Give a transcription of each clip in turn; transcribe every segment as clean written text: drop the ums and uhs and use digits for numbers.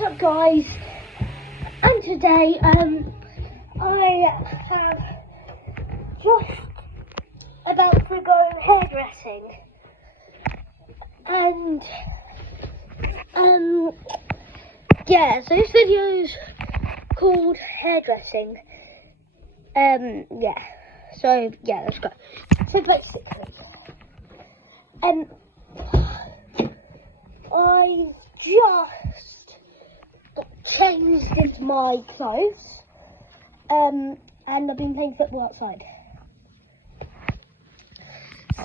What's up, guys? And today I have just about to go hairdressing, and yeah, so this video's called hairdressing. So let's go. So basically, I just got changed into my clothes, and I've been playing football outside.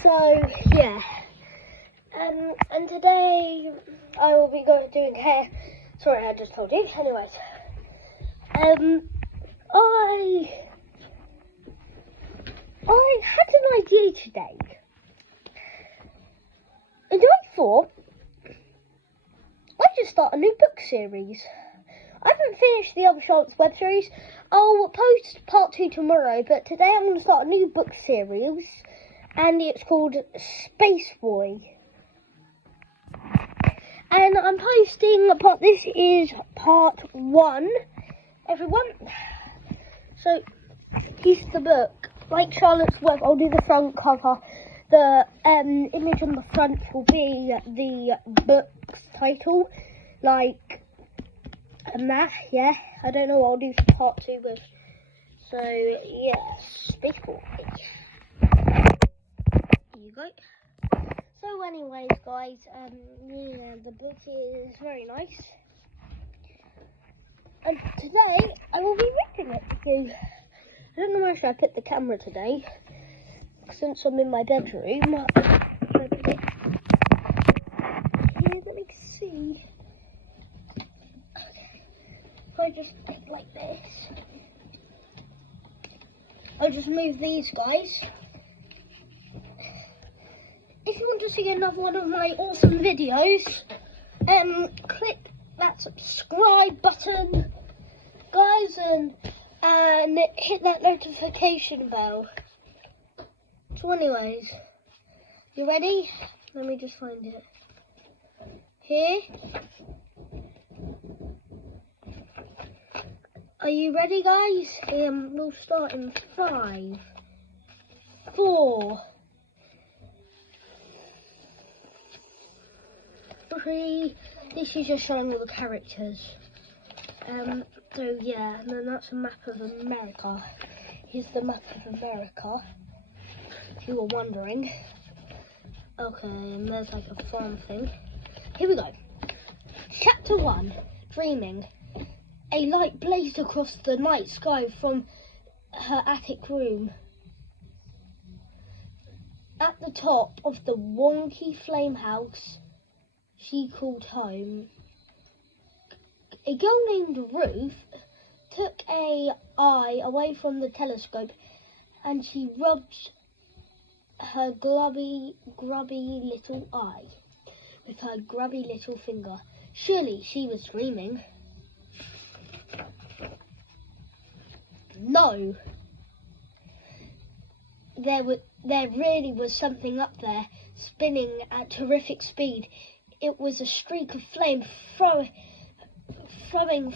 So yeah, and today I will be doing hair. Sorry, I just told you. Anyways, I had an idea today, and I thought I'd just start a new book series. I haven't finished the Other Chance web series. I'll post part 2 tomorrow, but today I'm going to start a new book series, and it's called Space Boy. And I'm posting this is part 1, everyone. So here's the book. Like Charlotte's Web, I'll do the front cover. The image on the front will be the book's title, like, and that, yeah. I don't know what I'll do for part 2 with. So, yeah, Space Boy. Here you go. So, anyways, guys, yeah, the book is very nice. And today, I will be reading it to you. I don't know where should I put the camera today, since I'm in my bedroom. Here, let me see. Okay. If I just put it like this, I'll just move these guys. If you want to see another one of my awesome videos, click that subscribe button, guys, and hit that notification bell. So anyways, you ready? Let me just find it. Here. Are you ready, guys? We'll start in 5, 4, 3. This is just showing all the characters. So yeah, and then that's a map of America. Here's the map of America, if you were wondering. Okay, and there's like a farm thing. Here we go. Chapter 1, Dreaming. A light blazed across the night sky from her attic room. At the top of the wonky flame house she called home, a girl named Ruth took an eye away from the telescope, and she rubbed her grubby little eye with her grubby little finger. Surely she was dreaming. No, there really was something up there, spinning at terrific speed. It was a streak of flame flowing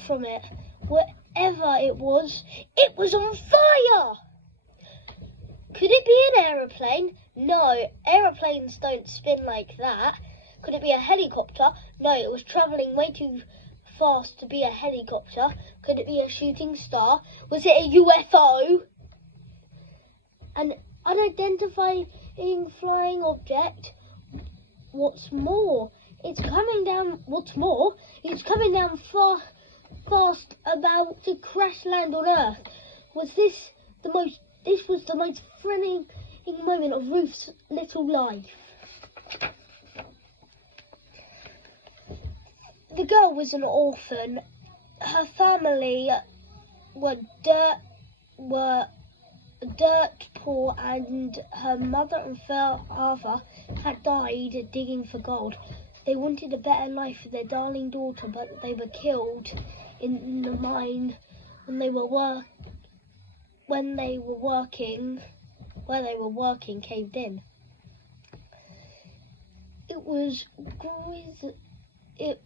from it. Whatever it was on fire! Could it be an aeroplane? No, aeroplanes don't spin like that. Could it be a helicopter? No, it was travelling way too fast to be a helicopter. Could it be a shooting star? Was it a UFO? An unidentified flying object? What's more, it's coming down fast, about to crash land on Earth. This was the most thrilling moment of Ruth's little life. The girl was an orphan. Her family were dirt poor, and her mother and father had died digging for gold. They wanted a better life for their darling daughter, but they were killed in the mine where they were working caved in. It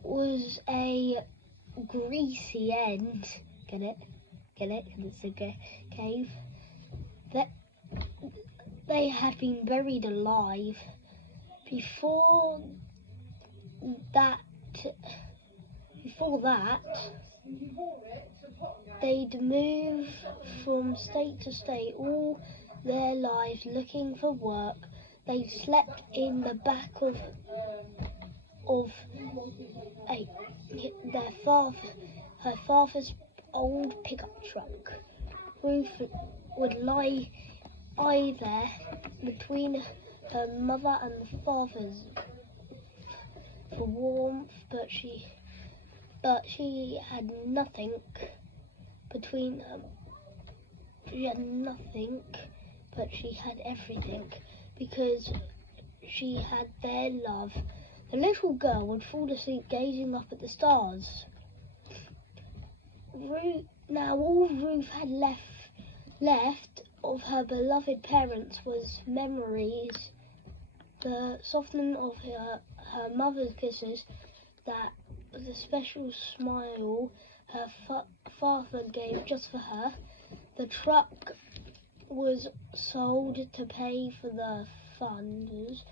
was a greasy end. Get it? Get it? 'Cause it's a cave. That they had been buried alive. Before that, they'd move from state to state all their lives looking for work. They slept in the back of her father's old pickup truck. Ruth would lie there between her mother and the father's for warmth, but she had nothing between them. She had nothing, but she had everything because she had their love. The little girl would fall asleep gazing up at the stars. All Ruth had left of her beloved parents was memories, the softening of her mother's kisses, the special smile her father gave just for her. The truck was sold to pay for the funds,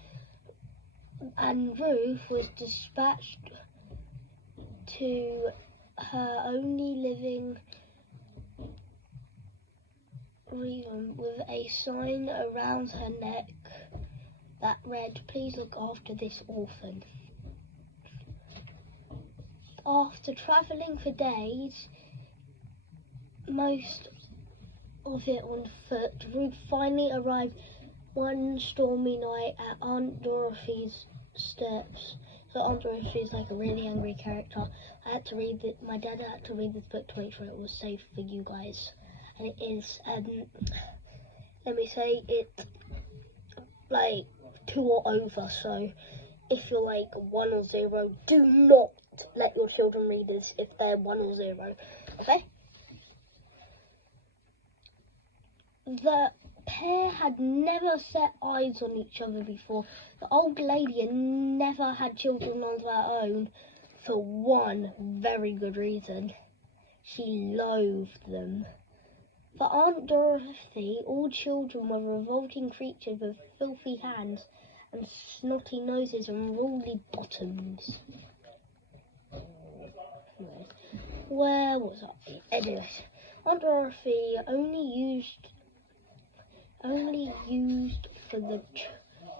and Ruth was dispatched to her only living room with a sign around her neck that read, "Please look after this orphan." After travelling for days, most of it on foot, Ruth finally arrived one stormy night at Aunt Dorothy's steps. So Aunt Dorothy is like a really angry character. My dad had to read this book to make sure it was safe for you guys. And it is, let me say, it's like 2 or over. So if you're like 1 or 0, do not let your children read this if they're 1 or 0. Okay? The pair had never set eyes on each other before. The old lady had never had children of her own for one very good reason. She loathed them. For Aunt Dorothy, all children were revolting creatures with filthy hands and snotty noses and rolly bottoms. Where was I? Anyways, Aunt Dorothy only used for the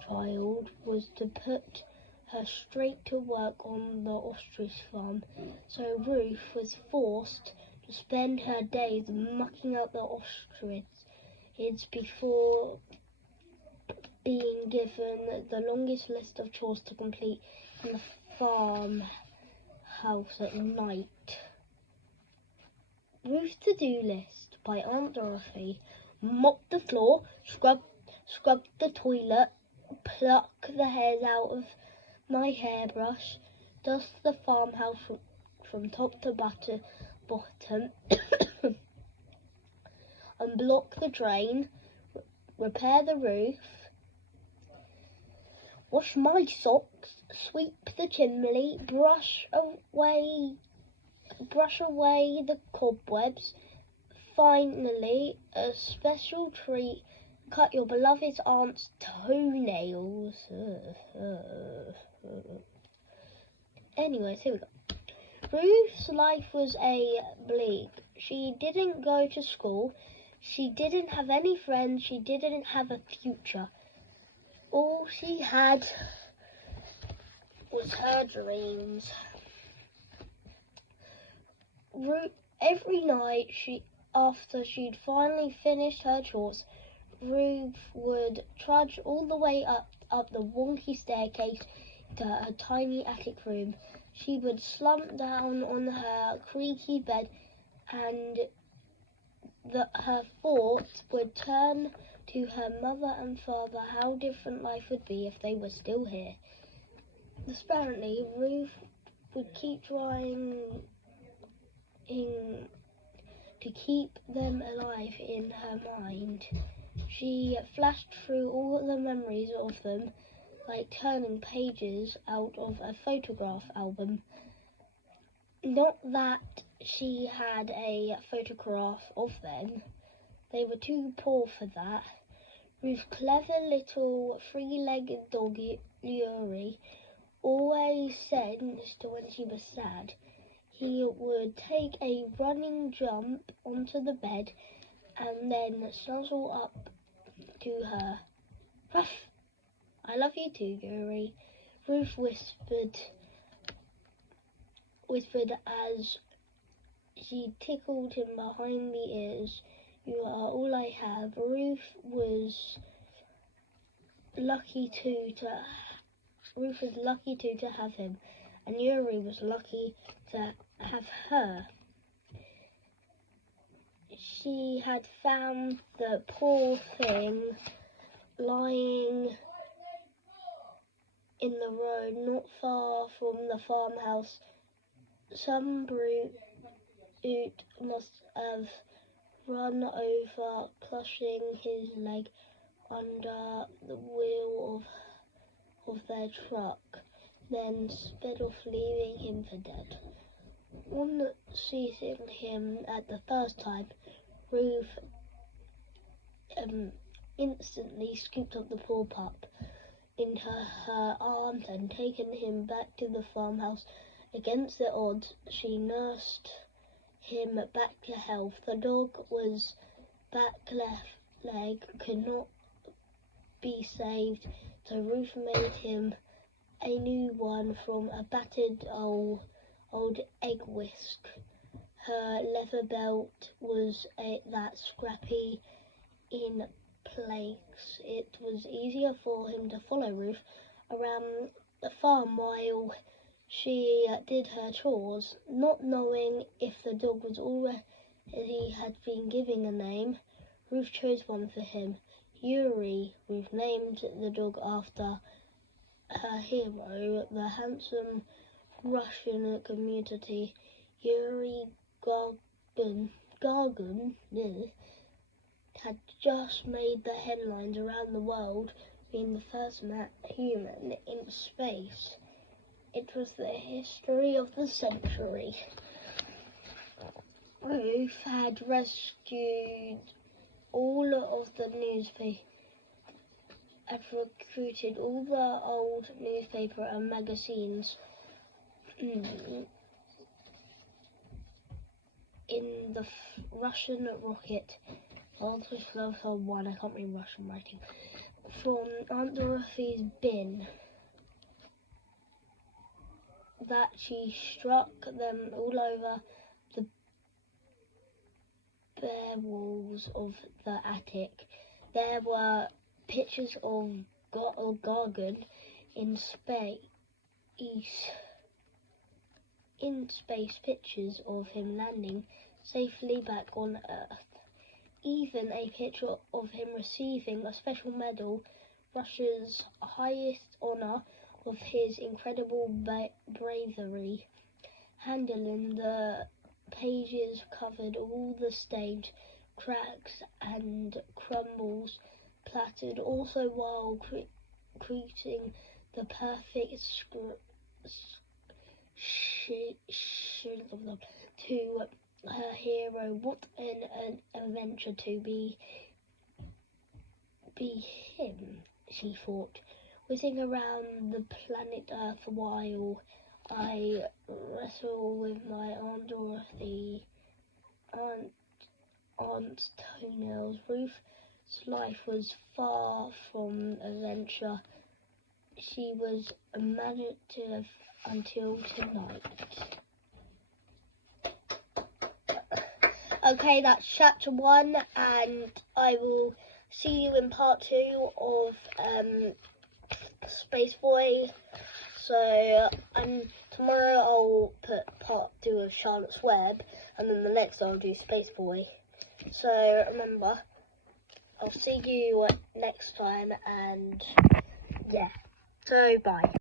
child was to put her straight to work on the ostrich farm. So Ruth was forced to spend her days mucking out the ostriches before being given the longest list of chores to complete in the farmhouse at night. Ruth's to-do list by Aunt Dorothy: mop the floor, scrub the toilet, pluck the hairs out of my hairbrush, dust the farmhouse from top to bottom, unblock the drain, repair the roof, wash my socks, sweep the chimney, brush away the cobwebs. Finally, a special treat: cut your beloved aunt's toenails. Anyways, here we go. Ruth's life was bleak. She didn't go to school. She didn't have any friends. She didn't have a future. All she had was her dreams. Every night, after she'd finally finished her chores, Ruth would trudge all the way up the wonky staircase to her tiny attic room. She would slump down on her creaky bed, and her thoughts would turn to her mother and father, how different life would be if they were still here. Apparently, Ruth would keep trying to keep them alive in her mind. She flashed through all the memories of them like turning pages out of a photograph album. Not that she had a photograph of them. They were too poor for that. Ruth's clever little three-legged dog, Yuri, always said when she was sad, he would take a running jump onto the bed and then snuggle up to her. Ruff, I love you too, Yuri, Ruth whispered as she tickled him behind the ears. You are all I have. Ruth was lucky to have him, and Yuri was lucky to have her. She had found the poor thing lying in the road not far from the farmhouse. Some brute must have run over, clutching his leg under the wheel of their truck, then sped off, leaving him for dead. On seizing him at the first time, Ruth instantly scooped up the poor pup into her arms and taken him back to the farmhouse. Against the odds, she nursed him back to health. The dog was back left leg could not be saved, so Ruth made him a new one from a battered old egg whisk. Her leather belt was that scrappy in place. It was easier for him to follow Ruth around the farm while she did her chores. Not knowing if the dog was already had been given a name, Ruth chose one for him. Yuri. Ruth named the dog after her hero, the handsome Russian community. Yuri Gagarin had just made the headlines around the world, being the first human in space. It was the history of the century. Ruth had rescued all of the newspapers, had recruited all the old newspaper and magazines in the Russian rocket. Altus Love 1, I can't read Russian writing, from Aunt Dorothy's bin, that she struck them all over the bare walls of the attic. There were pictures of Gagarin in space, pictures of him landing safely back on Earth. Even a picture of him receiving a special medal, Russia's highest honor, of his incredible bravery. Handling the pages covered all the stage, cracks and crumbles plattered, also while creating the perfect to her hero. What an adventure to be him, she thought, whizzing around the planet Earth while I wrestle with my Aunt Dorothy, Aunt's toenails. Ruth's life was far from adventure. She was imaginative until tonight. Okay, that's chapter 1, and I will see you in part 2 of Space Boy. So tomorrow I'll put part 2 of Charlotte's Web, and then the next I'll do Space Boy. So remember, I'll see you next time, and yeah, so bye.